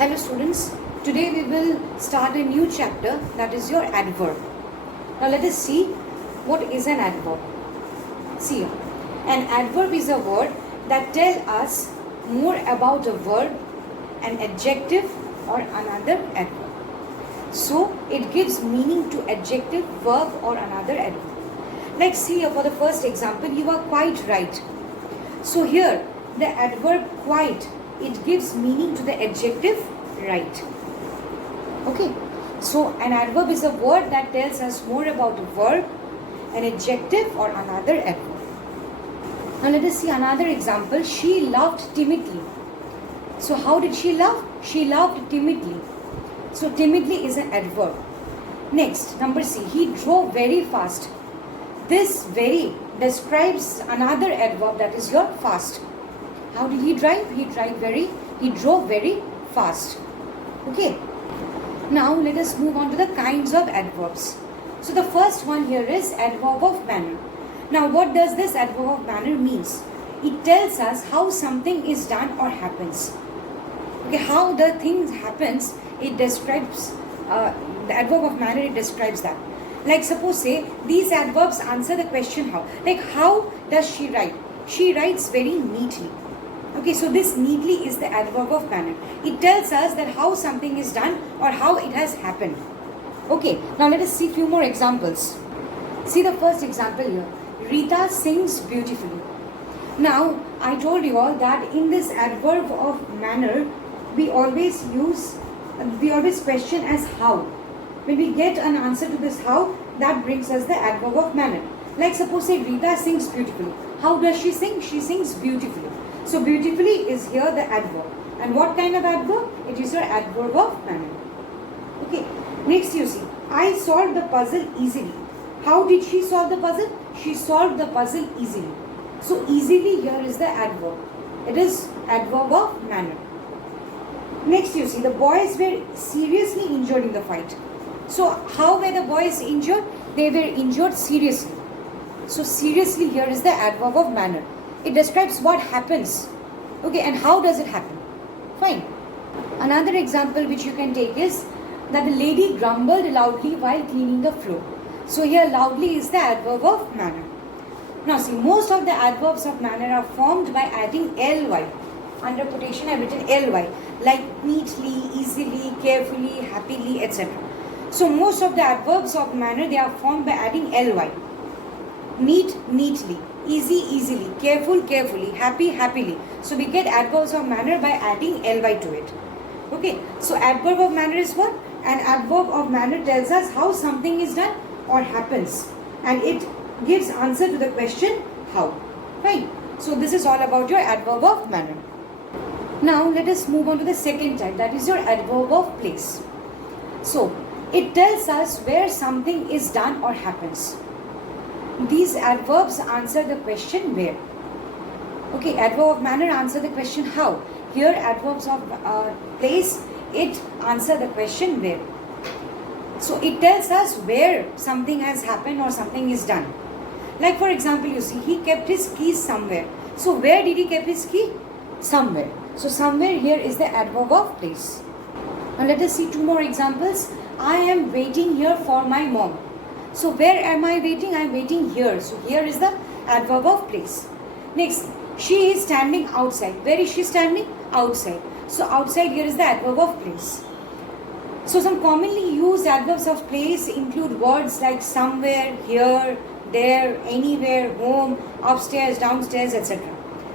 Hello students, today we will start a new chapter, that is your adverb. Now let us see what is an adverb. See, an adverb is a word that tells us more about a verb, an adjective or another adverb. So it gives meaning to adjective, verb or another adverb. Like see for the first example, you are quite right. So here the adverb quite, it gives meaning to the adjective right. Okay, so an adverb is a word that tells us more about a verb, an adjective or another adverb. Now let us see another example. She loved timidly. So how did she love? She loved timidly. So timidly is an adverb. Next, number C, he drove very fast. This very describes another adverb, that is your fast. How did he drive? He drove very fast. Okay. Now let us move on to the kinds of adverbs. So the first one here is adverb of manner. Now what does this adverb of manner means? It tells us how something is done or happens. Okay, how the thing happens, it describes, the adverb of manner, it describes that. Like suppose say, these adverbs answer the question how. Like how does she write? She writes very neatly. Okay, so this neatly is the adverb of manner. It tells us that how something is done or how it has happened. Okay, now let us see few more examples. See the first example here. Rita sings beautifully. Now, I told you all that in this adverb of manner, we always question as how. When we get an answer to this how, that brings us the adverb of manner. Like suppose say Rita sings beautifully. How does she sing? She sings beautifully. So beautifully is here the adverb. And what kind of adverb? It is your adverb of manner. Okay. Next you see, I solved the puzzle easily. How did she solve the puzzle? She solved the puzzle easily. So easily here is the adverb. It is adverb of manner. Next you see, the boys were seriously injured in the fight. So how were the boys injured? They were injured seriously. So seriously here is the adverb of manner. It describes what happens. Okay, and how does it happen? Fine. Another example which you can take is that the lady grumbled loudly while cleaning the floor. So here loudly is the adverb of manner. Now see, most of the adverbs of manner are formed by adding ly. Under quotation I have written ly, like neatly, easily, carefully, happily, etc. So most of the adverbs of manner, they are formed by adding ly. Neat, neatly. Easy, easily. Careful, carefully. Happy, happily. So we get adverbs of manner by adding ly to it. Okay. So adverb of manner is what? An adverb of manner tells us how something is done or happens. And it gives answer to the question how. Fine. So this is all about your adverb of manner. Now let us move on to the second type. That is your adverb of place. So it tells us where something is done or happens. These adverbs answer the question where. Okay, adverb of manner answer the question how. Here adverbs of place, it answer the question where. So it tells us where something has happened or something is done. Like for example, you see, he kept his keys somewhere. So where did he keep his key? Somewhere. So somewhere here is the adverb of place. Now let us see two more examples. I am waiting here for my mom. So where am I waiting? I am waiting here. So here is the adverb of place. Next, she is standing outside. Where is she standing? Outside. So outside here is the adverb of place. So some commonly used adverbs of place include words like somewhere, here, there, anywhere, home, upstairs, downstairs, etc.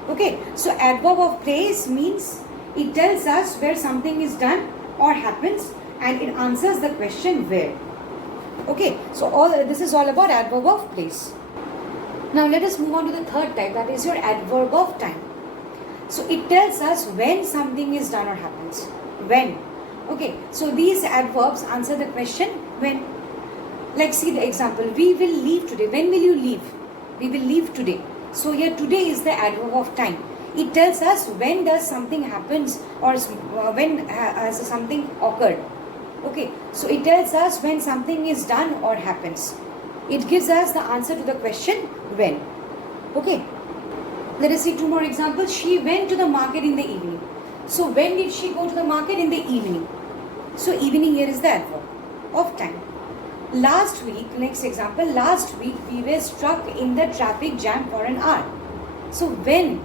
Okay. So adverb of place means it tells us where something is done or happens and it answers the question where. Okay, so this is all about adverb of place. Now let us move on to the third type, that is your adverb of time. So it tells us when something is done or happens. When. Okay, so these adverbs answer the question when. Like see the example, we will leave today. When will you leave? We will leave today. So here today is the adverb of time. It tells us when does something happens or when has something occurred. Okay, so it tells us when something is done or happens. It gives us the answer to the question when. Okay, let us see two more examples. She went to the market in the evening. So when did she go to the market? In the evening. So evening here is the adverb of time. Last week, next example, last week we were stuck in the traffic jam for an hour. So when?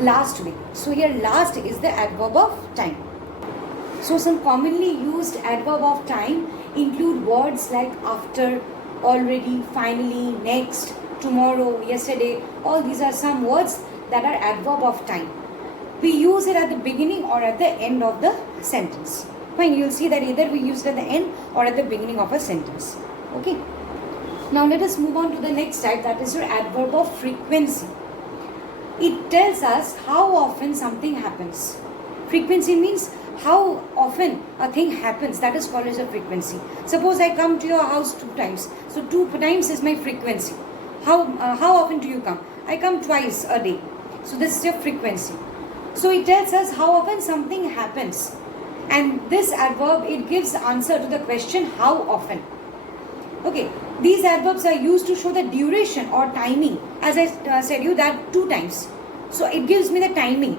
Last week. So here last is the adverb of time. So some commonly used adverb of time include words like after, already, finally, next, tomorrow, yesterday. All these are some words that are adverb of time. We use it at the beginning or at the end of the sentence. Fine, you'll see that either we use it at the end or at the beginning of a sentence. Okay. Now let us move on to the next type, that is your adverb of frequency. It tells us how often something happens. Frequency means how often a thing happens. That is called as a frequency. Suppose I come to your house 2 times. So 2 times is my frequency. How often do you come? I come twice a day. So this is your frequency. So it tells us how often something happens. And this adverb, it gives answer to the question how often. Okay, these adverbs are used to show the duration or timing. As I said you that 2 times. So it gives me the timing.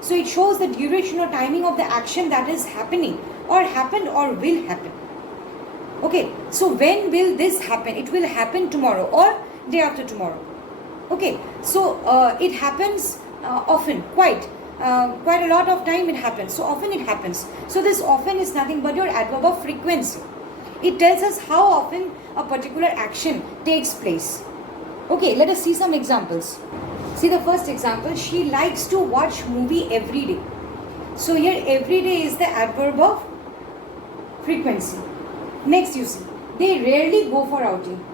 So it shows the duration or timing of the action that is happening or happened or will happen. Okay, so when will this happen? It will happen tomorrow or day after tomorrow. Okay, so it happens often, quite a lot of time it happens. So often it happens. So this often is nothing but your adverb of frequency. It tells us how often a particular action takes place. Okay, let us see some examples. See the first example, she likes to watch movie every day. So here every day is the adverb of frequency. Next you see, they rarely go for outing.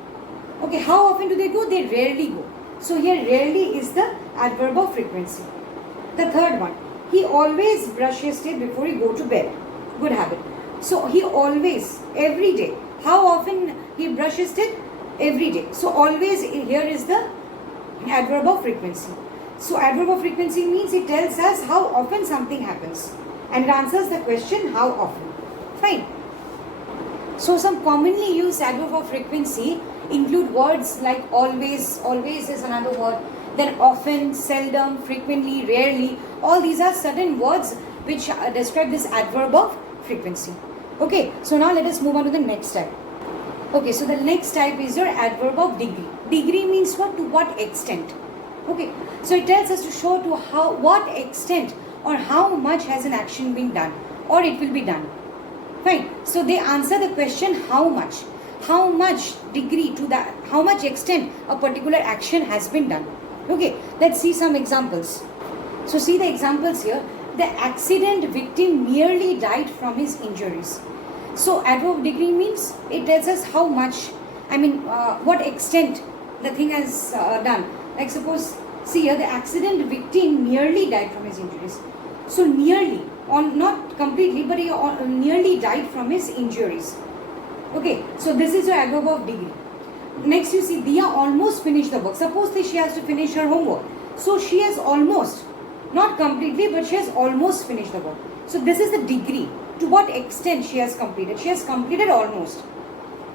Okay, how often do they go? They rarely go. So here rarely is the adverb of frequency. The third one, he always brushes teeth before he go to bed. Good habit. So he always, every day. How often he brushes teeth? Every day. So always here is the adverb of frequency. So adverb of frequency means it tells us how often something happens. And it answers the question how often. Fine. So some commonly used adverb of frequency include words like always, always is another word. Then often, seldom, frequently, rarely. All these are certain words which describe this adverb of frequency. Okay, so now let us move on to the next type. Okay, so the next type is your adverb of degree. Degree means what? To what extent. Okay, so it tells us to show to what extent or how much has an action been done or it will be done. Fine. So they answer the question how much. How much degree to that, how much extent a particular action has been done. Okay, let's see some examples. So see the examples here. The accident victim nearly died from his injuries. So adverb of degree means it tells us how much, what extent the thing has done. Like suppose, see here, the accident victim nearly died from his injuries. So nearly, not completely, but he nearly died from his injuries. Okay, so this is your adverb of degree. Next you see, Diya almost finished the work. Suppose that she has to finish her homework. So she has almost, not completely, but she has almost finished the work. So this is the degree. To what extent she has completed. She has completed almost.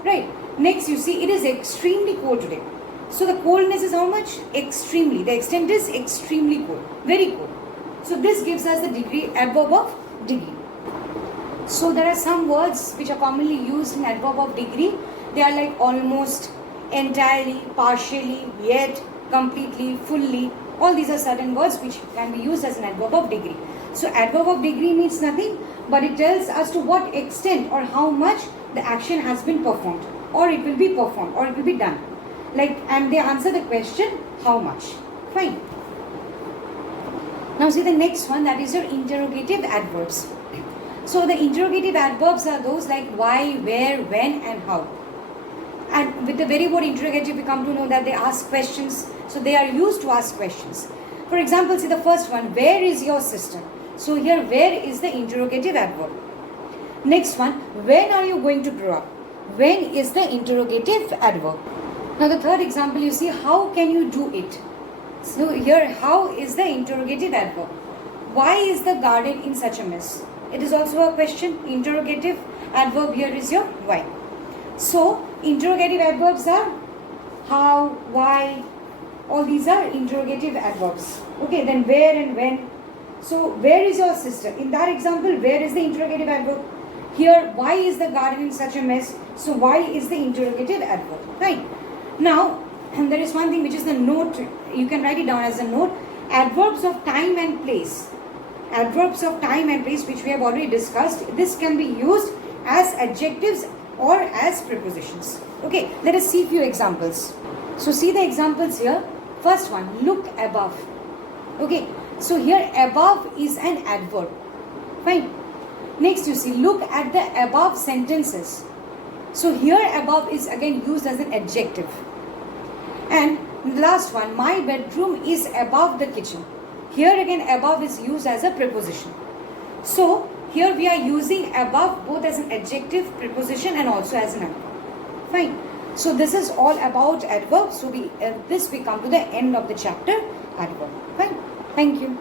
Right. Next you see, it is extremely cold today. So the coldness is how much? Extremely. The extent is extremely cold. Very cold. So this gives us the degree, adverb of degree. So there are some words which are commonly used in adverb of degree. They are like almost, entirely, partially, yet, completely, fully. All these are certain words which can be used as an adverb of degree. So adverb of degree means nothing but it tells us to what extent or how much the action has been performed or it will be performed or it will be done. And they answer the question how much. Fine. Now see the next one, that is your interrogative adverbs. So the interrogative adverbs are those like why, where, when and how. And with the very word interrogative we come to know that they ask questions. So they are used to ask questions. For example, see the first one, where is your sister? So here where is the interrogative adverb. Next one, when are you going to grow up? When is the interrogative adverb. Now the third example you see, how can you do it? So here how is the interrogative adverb. Why is the garden in such a mess? It is also a question. Interrogative adverb here is your why. So interrogative adverbs are how, why, all these are interrogative adverbs. Okay, then where and when. So where is your sister? In that example, where is the interrogative adverb? Here, why is the garden in such a mess? So why is the interrogative adverb, right? Now, and there is one thing which is the note. You can write it down as a note. Adverbs of time and place. Adverbs of time and place, which we have already discussed. This can be used as adjectives or as prepositions. Okay, let us see few examples. So see the examples here. First one, look above. Okay, so here above is an adverb. Fine. Next you see, look at the above sentences. So here above is again used as an adjective. And last one, my bedroom is above the kitchen. Here again above is used as a preposition. So here we are using above both as an adjective, preposition and also as an adverb. Fine. So this is all about adverbs. So we come to the end of the chapter adverb. Fine. Thank you.